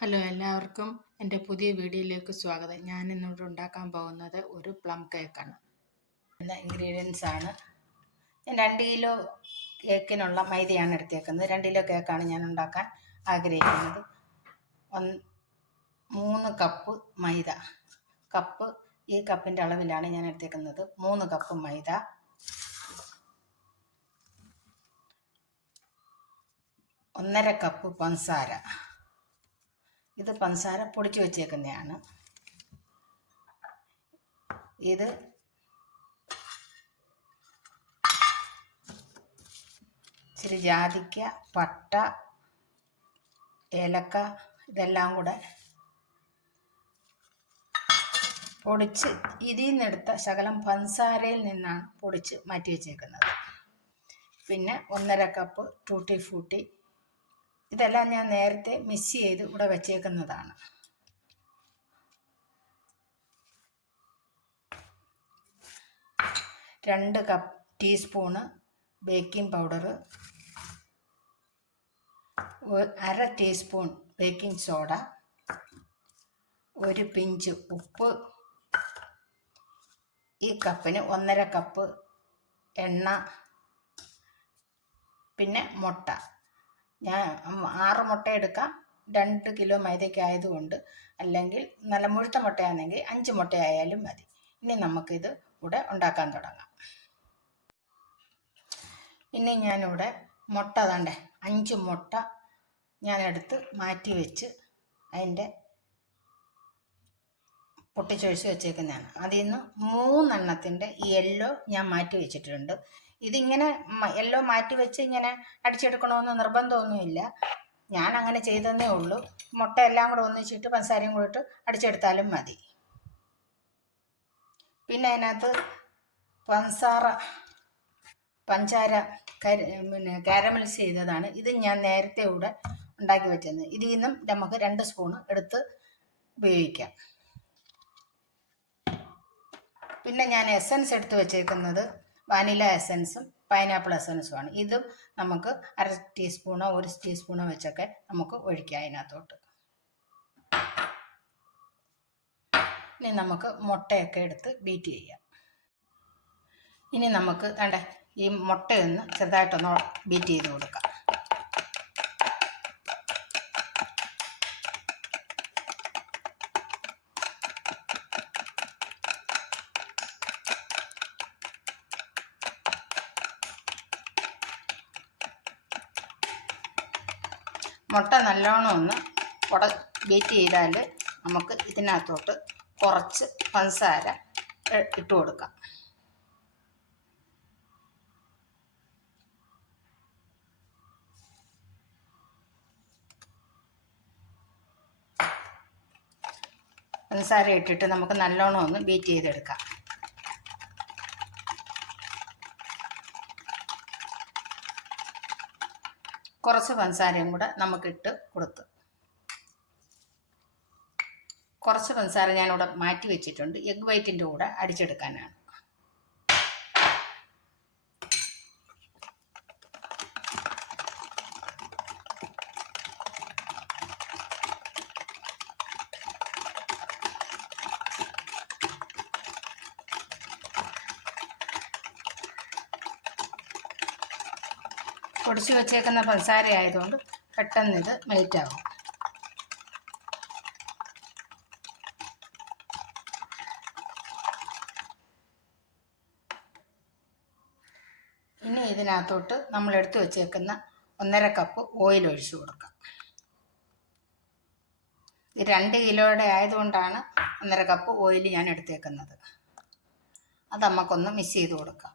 Hello എല്ലാവർക്കും എൻ്റെ പുതിയ വീഡിയോയിലേക്ക് സ്വാഗതം. ഞാൻ ഇന്നിവിടെ ഉണ്ടാക്കാൻ പോകുന്നത് ഒരു പ്ലം കേക്കാണ്. ഇൻഗ്രീഡിയൻസ് ആണ്, ഞാൻ 2 കിലോ കേക്കിനുള്ള മൈദയാണ് എടുത്തേക്കുന്നത്. 2 കിലോ കേക്കാണ് ഞാൻ ഉണ്ടാക്കാൻ ആഗ്രഹിക്കുന്നത്. 3 കപ്പ് മൈദ, ഈ കപ്പിൻ്റെ അളവിലാണ് ഞാൻ എടുത്തേക്കുന്നത്. 3 കപ്പ് മൈദ, 1.5 കപ്പ് പഞ്ചസാര. ഇത് പഞ്ചസാര പൊടിച്ച് വെച്ചേക്കുന്നതാണ്. ഇത് ഇച്ചിരി ജാതിക്ക, പട്ട, ഏലക്ക ഇതെല്ലാം കൂടെ പൊടിച്ച് ഇതിൽ നിന്നെടുത്ത ശകലം പഞ്ചസാരയിൽ നിന്നാണ് പൊടിച്ച് മാറ്റി വെച്ചേക്കുന്നത്. പിന്നെ 1.5 കപ്പ് ടൂട്ടി ഫ്രൂട്ടി. ഇതെല്ലാം ഞാൻ നേരത്തെ മിക്സ് ചെയ്ത് ഇവിടെ വെച്ചേക്കുന്നതാണ്. രണ്ട് teaspoon baking powder, 1/2 teaspoon baking soda, 1 pinch ഉപ്പ്, ഈ കപ്പിന് 1.5 കപ്പ് എണ്ണ, പിന്നെ മുട്ട. ഞാൻ 6 മുട്ട എടുക്കാം, 2 കിലോ മൈദയ്ക്കായതുകൊണ്ട്. അല്ലെങ്കിൽ നല്ല മുഴുത്ത മുട്ടയാണെങ്കിൽ 5 മുട്ടയായാലും മതി. ഇനി നമുക്കിത് ഇവിടെ ഉണ്ടാക്കാൻ തുടങ്ങാം. ഇനി ഞാനിവിടെ മുട്ട 5 മുട്ട ഞാനെടുത്ത് മാറ്റി വെച്ച് അതിൻ്റെ പൊട്ടിച്ചൊഴിച്ച് വെച്ചേക്കുന്നതാണ്. അതിൽ നിന്ന് 3 എണ്ണത്തിൻ്റെ യെല്ലോ ഞാൻ മാറ്റി വെച്ചിട്ടുണ്ട്. ഇതിങ്ങനെ യെല്ലോ മാറ്റി വെച്ച് ഇങ്ങനെ അടിച്ചെടുക്കണമെന്ന് നിർബന്ധമൊന്നുമില്ല. ഞാൻ അങ്ങനെ ചെയ്തതേ ഉള്ളൂ. മുട്ട എല്ലാം കൂടെ ഒന്നിച്ചിട്ട് പഞ്ചസാരയും കൂടെ ഇട്ട് അടിച്ചെടുത്താലും മതി. പിന്നെ അതിനകത്ത് പഞ്ചാര കാരമലൈസ് ചെയ്തതാണ്. ഇത് ഞാൻ നേരത്തെ ഇവിടെ ഉണ്ടാക്കി വെച്ചത്. ഇതിൽ നിന്നും നമുക്ക് 2 സ്പൂണ് എടുത്ത് ഉപയോഗിക്കാം. പിന്നെ ഞാൻ എസൻസ് എടുത്ത് വെച്ചേക്കുന്നത് വാനില എസൻസും പൈനാപ്പിൾ എസൻസുമാണ്. ഇതും നമുക്ക് 1/2 ടീസ്പൂണോ 1 ടീസ്പൂണോ വെച്ചൊക്കെ നമുക്ക് ഒഴിക്കാം അതിനകത്തോട്ട്. ഇനി നമുക്ക് മുട്ടയൊക്കെ എടുത്ത് ബീറ്റ് ചെയ്യാം. ഇനി നമുക്ക് ഈ മുട്ടയൊന്ന് ചെറുതായിട്ടൊന്ന് ബീറ്റ് ചെയ്ത് കൊടുക്കാം. മുട്ട നല്ലോണം ഒന്ന് ബീറ്റ് ചെയ്താൽ നമുക്ക് ഇതിനകത്തോട്ട് കുറച്ച് പഞ്ചസാര ഇട്ട് കൊടുക്കാം. പഞ്ചസാര ഇട്ടിട്ട് നമുക്ക് നല്ലോണം ഒന്ന് ബീറ്റ് ചെയ്തെടുക്കാം. കുറച്ച് പഞ്ചസാരയും കൂടെ നമുക്കിട്ട് കൊടുത്ത്, കുറച്ച് പഞ്ചസാര ഞാനിവിടെ മാറ്റി വെച്ചിട്ടുണ്ട്. എഗ് വൈറ്റിൻ്റെ കൂടെ അടിച്ചെടുക്കാനാണ്. പൊടിച്ച് വെച്ചേക്കുന്ന പഞ്ചസാര ആയതുകൊണ്ട് പെട്ടെന്ന് ഇത് മെൽറ്റാകും. ഇനി ഇതിനകത്തോട്ട് നമ്മൾ എടുത്തു വെച്ചേക്കുന്ന 1.5 കപ്പ് ഓയിൽ ഒഴിച്ചു കൊടുക്കാം. ഇത് 2 കിലോയുടെ ആയതുകൊണ്ടാണ് 1.5 കപ്പ് ഓയിൽ ഞാൻ എടുത്തേക്കുന്നത്. അത് നമുക്കൊന്ന് മിക്സ് ചെയ്ത് കൊടുക്കാം.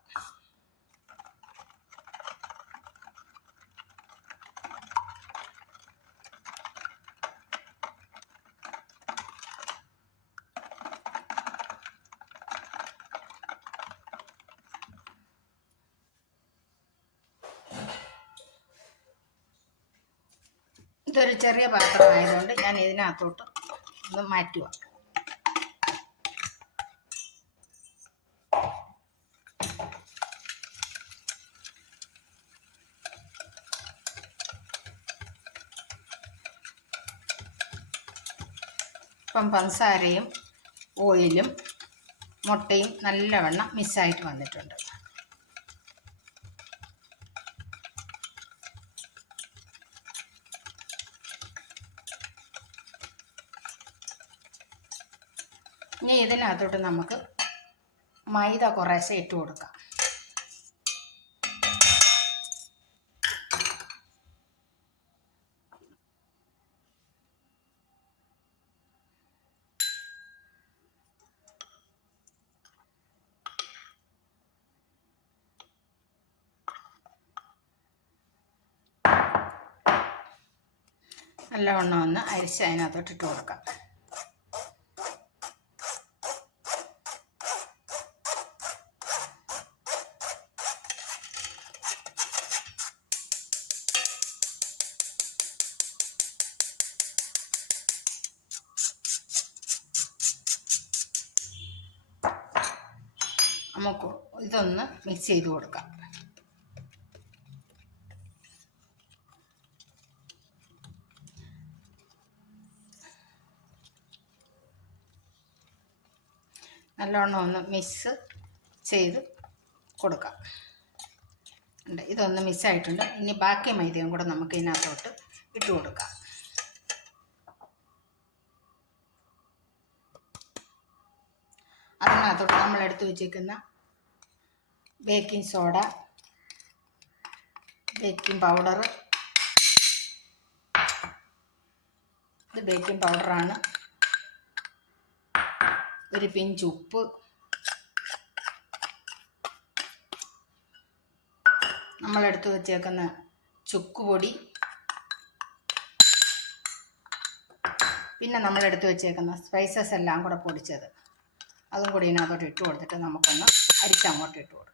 ഇതൊരു ചെറിയ പാത്രമായതുകൊണ്ട് ഞാൻ ഇതിനകത്തോട്ട് ഒന്ന് മാറ്റുക. ഇപ്പം പഞ്ചസാരയും ഓയിലും മുട്ടയും നല്ലവണ്ണം മിക്സായിട്ട് വന്നിട്ടുണ്ട്. ഇനി ഇതിനകത്തോട്ട് നമുക്ക് മൈദ കുറേശ്ശെ ഇട്ട് കൊടുക്കാം. നല്ലവണ്ണം ഒന്ന് അരിച്ച് അതിനകത്തോട്ട് ഇട്ട് കൊടുക്കാം. നമുക്ക് ഇതൊന്ന് മിക്സ് ചെയ്ത് കൊടുക്കാം. നല്ലോണം ഒന്ന് മിക്സ് ചെയ്ത് കൊടുക്കാം. ഇതൊന്ന് മിക്സായിട്ടുണ്ട്. ഇനി ബാക്കി മൈദയും കൂടെ നമുക്ക് ഇതിനകത്തോട്ട് ഇട്ട് കൊടുക്കാം. അതിനകത്തോട്ട് നമ്മൾ എടുത്ത് വെച്ചിരിക്കുന്ന ബേക്കിംഗ് സോഡ, ബേക്കിംഗ് പൗഡർ, ഇത് ബേക്കിംഗ് പൗഡറാണ്, ഒരു പിഞ്ച് ഉപ്പ്, നമ്മളെടുത്ത് വെച്ചേക്കുന്ന ചുക്കുപൊടി, പിന്നെ നമ്മളെടുത്ത് വെച്ചേക്കുന്ന സ്പൈസസ് എല്ലാം കൂടെ പൊടിച്ചത്, അതും കൂടി ഇതിനകത്തോട്ട് ഇട്ട് കൊടുത്തിട്ട് നമുക്കൊന്ന് അരിച്ചങ്ങോട്ട് ഇട്ട് കൊടുക്കാം.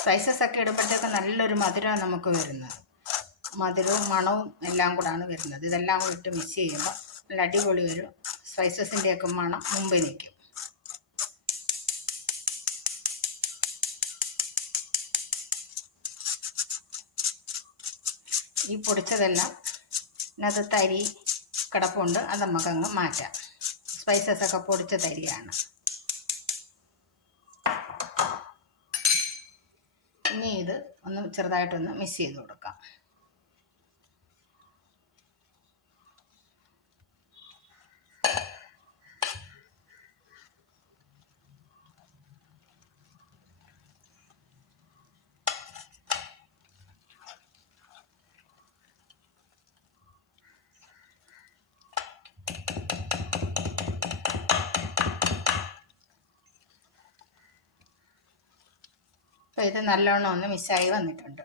സ്പൈസസ് ഒക്കെ ഇടുമ്പോഴത്തേക്ക് നല്ലൊരു മധുരമാണ് നമുക്ക് വരുന്നത്. മധുരവും മണവും എല്ലാം കൂടാണ് വരുന്നത്. ഇതെല്ലാം കൂടി ഇട്ട് മിക്സ് ചെയ്യുമ്പോൾ നല്ല അടിപൊളി വരും. സ്പൈസസിൻ്റെയൊക്കെ മണം മുമ്പിൽ നിൽക്കും. ഈ പൊടിച്ചതെല്ലാം ഇതിനകത്ത് തരി കിടപ്പുണ്ട്, അത് നമുക്കങ്ങ് മാറ്റാം. സ്പൈസസൊക്കെ പൊടിച്ച തരിയാണ്. ഇനി ഇത് ഒന്ന് ചെറുതായിട്ടൊന്ന് മിക്സ് ചെയ്ത് കൊടുക്കാം. അപ്പോൾ ഇത് നല്ലോണം ഒന്ന് മിക്സായി വന്നിട്ടുണ്ട്.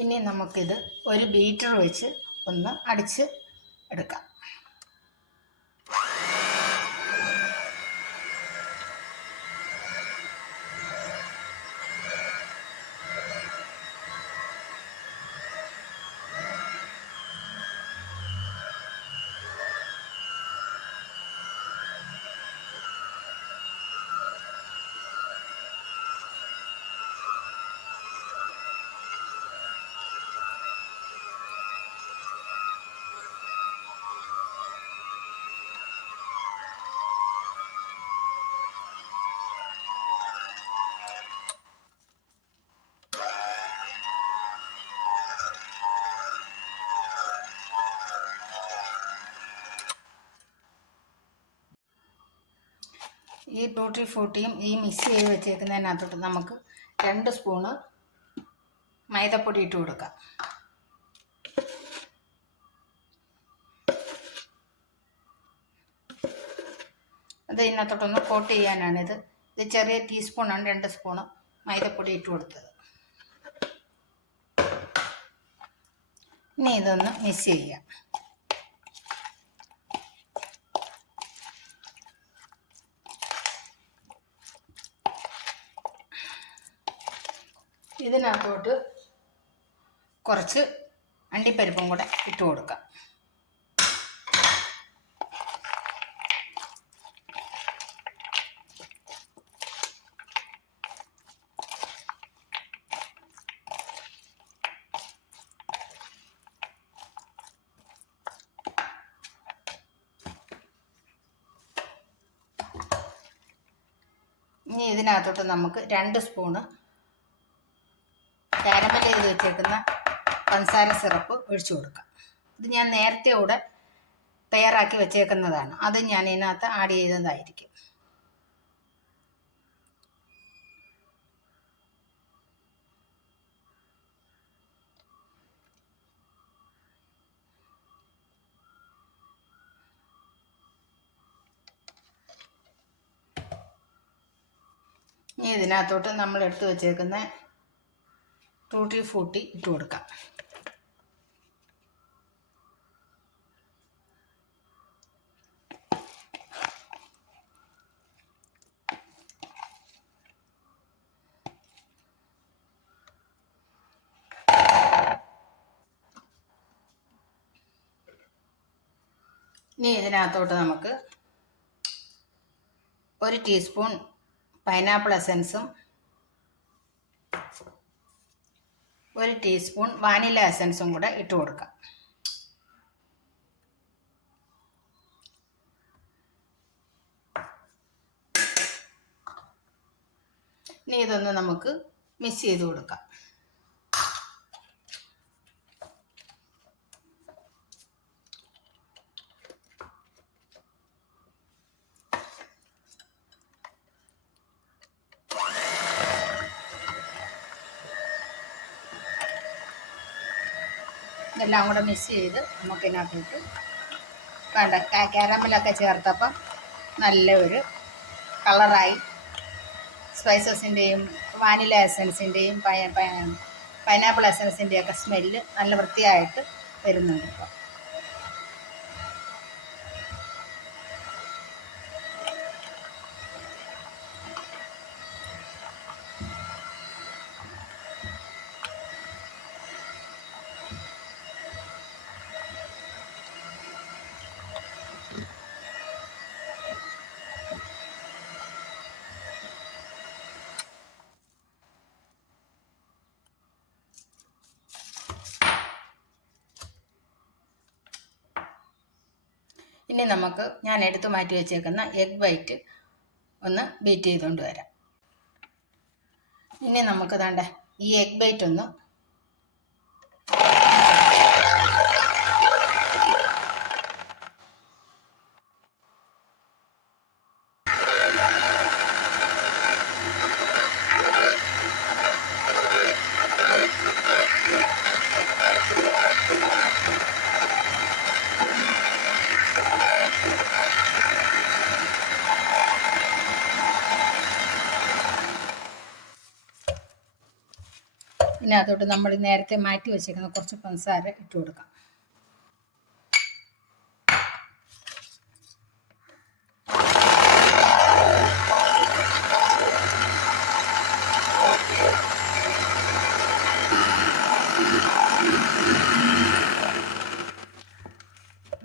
ഇനി നമുക്കിത് ഒരു ബീറ്റർ വെച്ച് ഒന്ന് അടിച്ച് എടുക്കാം. ഈ ടൂട്ടി ഫ്രൂട്ടിയും ഈ മിക്സ് ചെയ്ത് വെച്ചേക്കുന്നതിനകത്തോട്ട് നമുക്ക് 2 സ്പൂണ് മൈദപ്പൊടി ഇട്ട് കൊടുക്കാം. അത് ഇതിനകത്തോട്ടൊന്ന് കോട്ട് ചെയ്യാനാണിത്. ഇത് ചെറിയ ടീസ്പൂണാണ്, 2 സ്പൂണ് മൈദപ്പൊടി ഇട്ട് കൊടുത്തത്. ഇനി ഇതൊന്ന് മിക്സ് ചെയ്യാം. ഇതിനകത്തോട്ട് കുറച്ച് അണ്ടിപ്പരിപ്പും കൂടെ ഇട്ട് കൊടുക്കാം. ഇനി ഇതിനകത്തോട്ട് നമുക്ക് 2 സ്പൂണ് കാരമൽ ചെയ്ത് വെച്ചേക്കുന്ന പഞ്ചസാര സിറപ്പ് ഒഴിച്ചു കൊടുക്കാം. ഇത് ഞാൻ നേരത്തെ കൂടെ തയ്യാറാക്കി വെച്ചേക്കുന്നതാണ്. അത് ഞാൻ ഇതിനകത്ത് ആഡ് ചെയ്തതായിരിക്കും. ഇനി ഇതിനകത്തോട്ട് നമ്മൾ എടുത്ത് വെച്ചേക്കുന്ന ടൂട്ടി ഫ്രൂട്ടി ഇട്ട് കൊടുക്കാം. ഇനി ഇതിനകത്തോട്ട് നമുക്ക് 1 ടീസ്പൂൺ പൈനാപ്പിൾ എസൻസും 1 ടീസ്പൂൺ വാനില എസൻസും കൂടെ ഇട്ട് കൊടുക്കാം. ഇനി ഇതൊന്ന് നമുക്ക് മിക്സ് ചെയ്ത് കൊടുക്കാം. ഇതെല്ലാം കൂടെ മിക്സ് ചെയ്ത് നമുക്കിതിനകത്തോട്ട് വേണ്ട കാരമലൊക്കെ ചേർത്തപ്പം നല്ല ഒരു കളറായി. സ്പൈസസിൻ്റെയും വാനില എസൻസിൻ്റെയും പൈനാപ്പിൾ എസൻസിൻ്റെയൊക്കെ സ്മെല്ല് നല്ല വൃത്തിയായിട്ട് വരുന്നുണ്ട് ഇപ്പോൾ. ഇനി നമുക്ക് ഞാൻ എടുത്തു മാറ്റി വെച്ചേക്കുന്ന എഗ് വൈറ്റ് ഒന്ന് ബീറ്റ് ചെയ്തുകൊണ്ട് വരാം. ഇനി നമുക്ക് വേണ്ട ഈ എഗ് വൈറ്റ് ഒന്ന് ഇതിനകത്തോട്ട് നമ്മൾ നേരത്തെ മാറ്റി വെച്ചേക്കുന്ന കുറച്ച് പഞ്ചസാര ഇട്ട് കൊടുക്കാം.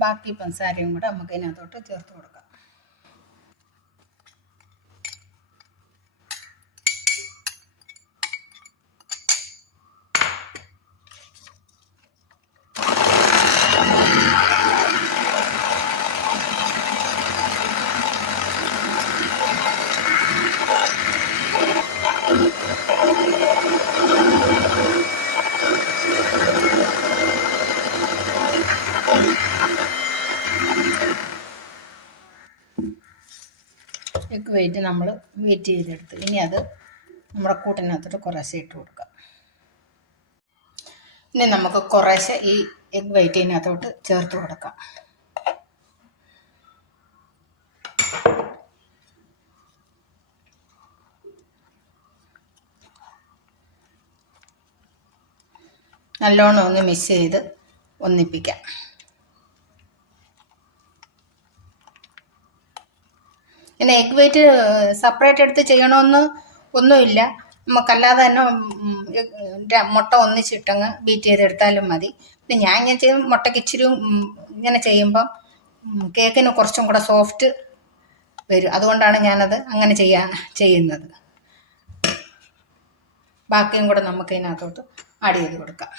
ബാക്കി പഞ്ചസാരയും കൂടെ നമുക്ക് ഇതിനകത്തോട്ട് ചേർത്ത് കൊടുക്കാം. എഗ് വെയിറ്റ് നമ്മൾ വെയിറ്റ് ചെയ്തെടുത്ത് ഇനി അത് നമ്മുടെ കൂട്ടിനകത്തോട്ട് കുറേശ്ശെ ഇട്ട് കൊടുക്കാം. ഇനി നമുക്ക് കുറേശ്ശെ ഈ എഗ് വെയിറ്റിനകത്തോട്ട് ചേർത്ത് കൊടുക്കാം. നല്ലോണം ഒന്ന് മിക്സ് ചെയ്ത് ഒന്നിപ്പിക്കാം. പിന്നെ എഗ് വെയിറ്റ് സെപ്പറേറ്റ് എടുത്ത് ചെയ്യണമെന്ന് ഒന്നുമില്ല. നമുക്കല്ലാതെ തന്നെ മുട്ട ഒന്നിച്ചിട്ടങ്ങ് ബീറ്റ് ചെയ്തെടുത്താലും മതി. പിന്നെ ഞാൻ ഇങ്ങനെ ചെയ്യും, മുട്ടയ്ക്ക് ഇച്ചിരി ഇങ്ങനെ ചെയ്യുമ്പം കേക്കിന് കുറച്ചും കൂടെ സോഫ്റ്റ് വരും. അതുകൊണ്ടാണ് ഞാനത് അങ്ങനെ ചെയ്യുന്നത്. ബാക്കിയും കൂടെ നമുക്ക് ഇതിനകത്തോട്ട് ആഡ് ചെയ്ത് കൊടുക്കാം.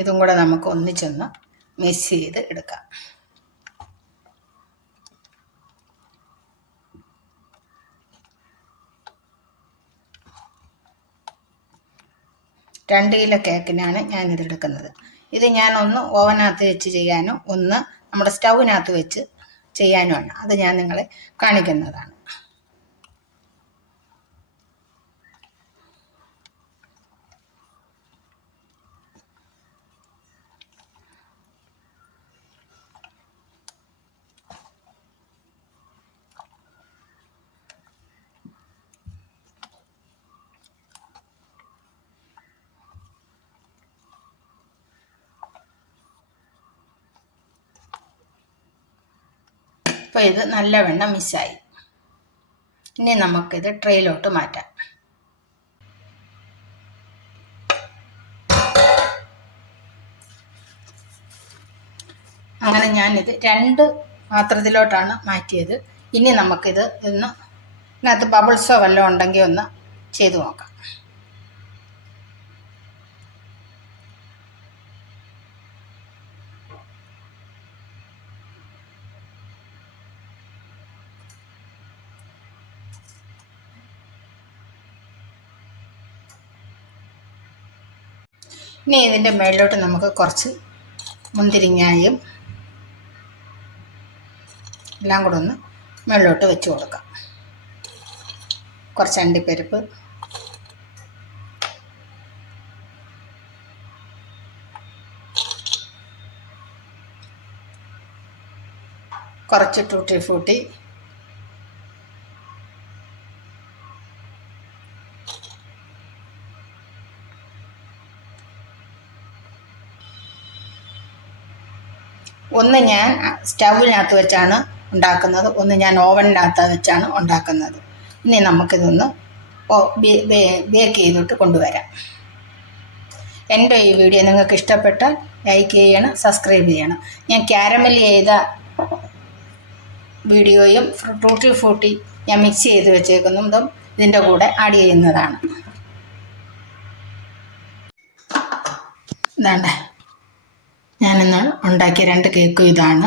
ഇതും കൂടെ നമുക്ക് ഒന്നിച്ചൊന്ന് മിക്സ് ചെയ്ത് എടുക്കാം. രണ്ട് കിലോ കേക്കിനാണ് ഞാനിത് എടുക്കുന്നത്. ഇത് ഞാനൊന്ന് ഓവനകത്ത് വെച്ച് ചെയ്യാനും ഒന്ന് നമ്മുടെ സ്റ്റൗവിനകത്ത് വെച്ച് ചെയ്യാനുമാണ്. അത് ഞാൻ നിങ്ങളെ കാണിക്കുന്നതാണ്. അപ്പോൾ ഇത് നല്ലവണ്ണം മിക്സായി. ഇനി നമുക്കിത് ട്രേയിലോട്ട് മാറ്റാം. അങ്ങനെ ഞാനിത് 2 പാത്രത്തിലോട്ടാണ് മാറ്റിയത്. ഇനി നമുക്കിത് ഇതിനകത്ത് ബബിൾസോ വല്ലതും ഉണ്ടെങ്കിൽ ഒന്ന് ചെയ്തു നോക്കാം. ഇനി ഇതിൻ്റെ മേളിലോട്ട് നമുക്ക് കുറച്ച് മുന്തിരിങ്ങായും എല്ലാം കൂടെ ഒന്ന് മേളിലോട്ട് വെച്ച് കൊടുക്കാം. കുറച്ച് അണ്ടിപ്പരിപ്പ്, കുറച്ച് ടൂട്ടി ഫ്രൂട്ടി, ഒന്ന് ഞാൻ സ്റ്റൗവിനകത്ത് വെച്ചാണ് ഉണ്ടാക്കുന്നത്, ഒന്ന് ഞാൻ ഓവനിനകത്ത് വെച്ചാണ് ഉണ്ടാക്കുന്നത്. ഇനി നമുക്കിതൊന്ന് ബേക്ക് ചെയ്തിട്ട് കൊണ്ടുവരാം. എൻ്റെ ഈ വീഡിയോ നിങ്ങൾക്ക് ഇഷ്ടപ്പെട്ടാൽ ലൈക്ക് ചെയ്യണം, സബ്സ്ക്രൈബ് ചെയ്യണം. ഞാൻ ക്യാരമൽ ചെയ്ത വീഡിയോയും ടൂട്ടി ഫ്രൂട്ടി ഞാൻ മിക്സ് ചെയ്ത് വെച്ചേക്കുന്നതും ഇതിൻ്റെ കൂടെ ആഡ് ചെയ്യുന്നതാണ്. ഇതാണ്ട് ഞാനിന്ന് ഉണ്ടാക്കിയ 2 കേക്കും ഇതാണ്.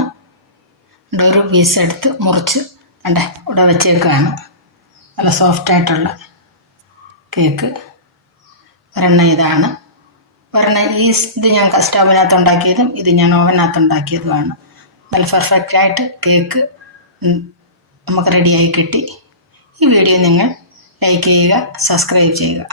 ഒരു പീസ് എടുത്ത് മുറിച്ച് ഇവിടെ വെച്ചേക്കാണ്. നല്ല സോഫ്റ്റായിട്ടുള്ള കേക്ക്. ഒരെണ്ണം ഇതാണ്. ഒരെണ്ണം ഇത് ഞാൻ സ്റ്റൗവിനകത്ത് ഉണ്ടാക്കിയതും ഇത് ഞാൻ ഓവനകത്ത് ഉണ്ടാക്കിയതുമാണ്. നല്ല പെർഫെക്റ്റായിട്ട് കേക്ക് നമുക്ക് റെഡിയായി കിട്ടി. ഈ വീഡിയോ നിങ്ങൾ ലൈക്ക് ചെയ്യുക, സബ്സ്ക്രൈബ് ചെയ്യുക.